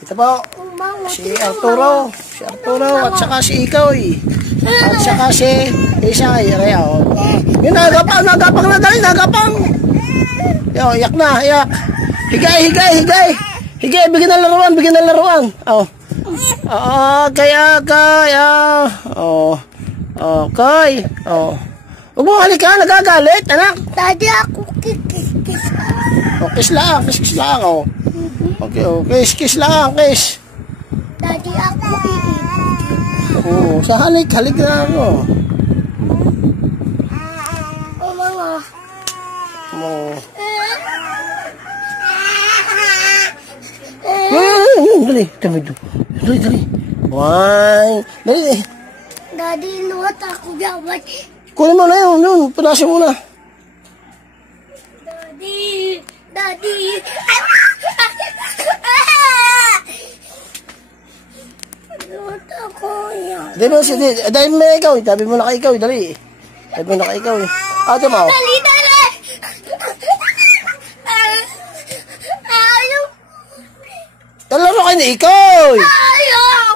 Ito po. Si Arturo. Si Arturo. At saka si Ikoy. At saka si Isay. Ayan. Yun, nagapang na dali. Nagapang. Yo, iyak na. Iyak. Higay. Higay. Bigyan ng laruan. Oh. Kaya. Oh. Okay. Oh. Huwag mo halika, nagagalit, anak. Daddy, ako kikis. Oh, kiss lang, oh. Okay, oh, kiss lang. Daddy, ako kikis. Oh, sa halik na ako. Oh, mga. Oh. Dali. Why? Dali. Daddy, luwat ako gawat. Kunin mo na yun. Punasin mo na. Daddy. Luwat ako yan. Dahil mo na ikaw. Sabi mo na kay ikaw. Dali. Sabi mo na kay ikaw. Ate mo. Dali. Ayaw. Talaro kayo ni ikaw. Ayaw.